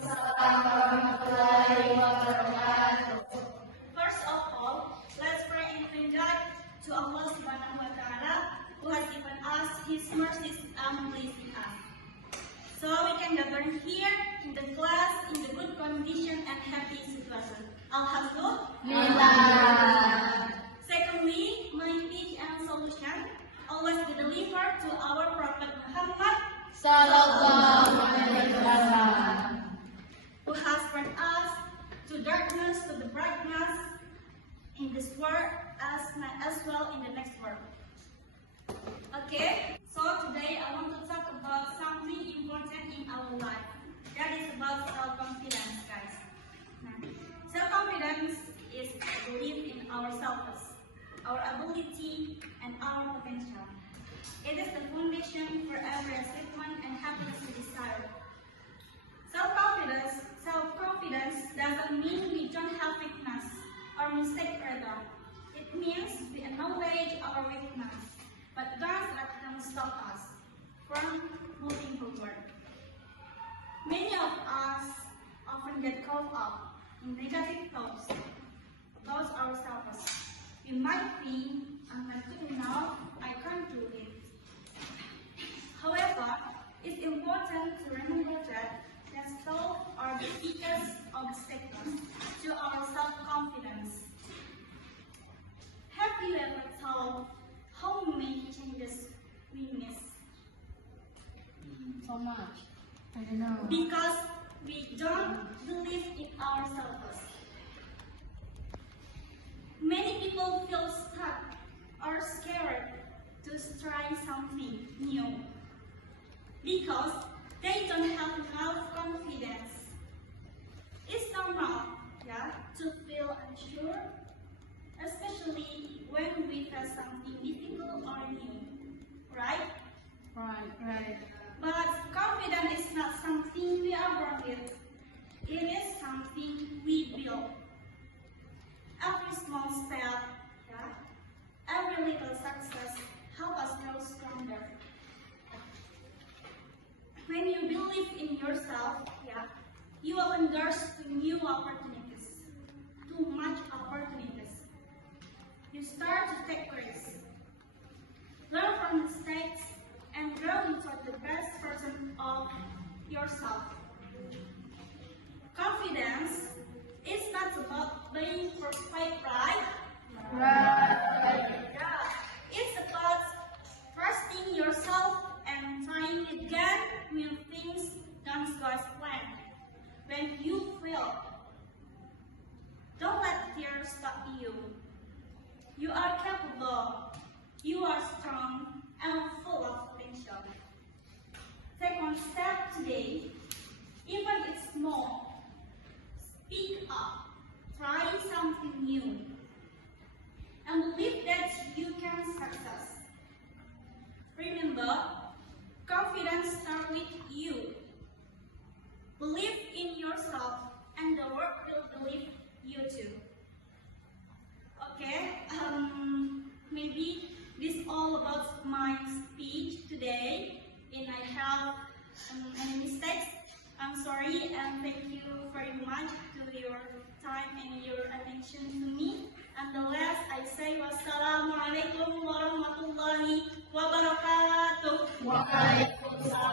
warahmatullahi wabarakatuh. First of all, let's pray and thank God to Allah Subhanahu wa Ta'ala who has given us His mercies and blessing us. So we can gather here in the class in the good condition and happy situation. Alhamdulillah. Secondly, my speech and solution always be delivered to our Prophet Muhammad Sallallahu alaihi wasallam. who has brought us to darkness to the brightness in this world as well in the next world. Okay, so today I want to talk about something important in our life. That is about self-confidence, guys. Self-confidence is belief in ourselves, our ability, and our potential. It is the foundation for every achievement and happiness we desire. Self-confidence doesn't mean we don't have weakness or mistake rather. It means we acknowledge our weakness, but don't let them stop us from moving forward. Many of us often get caught up in negative thoughts about ourselves. We might think, I'm not good enough, I can't do it. However, it's important to remember that thoughts are the biggest obstacle to our self-confidence. Have you ever thought how many changes we miss? So much. I don't know. Because we don't believe in ourselves. Many people feel stuck or scared to try something new because they don't have enough confidence. It's normal, to feel unsure, especially when we face something difficult or new, right? Right. But confidence is not something we are born with. It is something we build. Every small step, every little success help us grow stronger. When you believe in yourself, you open doors to new opportunities, to much opportunities. You start to take risks, learn from mistakes, and grow into the best version of yourself. Confidence is not about being perfect, right? It's about trusting yourself and trying again when things don't go as planned. When you fail, don't let fear stop you. You are capable, you are strong, and full of potential. Take one step today, even if it's small. Speak up, try something new, and believe that you can succeed. Remember, confidence starts with you. Believe in yourself, and the world will believe you too. Okay, maybe this is all about my speech today, and I have any mistakes. I'm sorry, and thank you very much to your time and your attention to me. And the last I say, wassalamualaikum warahmatullahi wabarakatuh. Waalaikumsalam.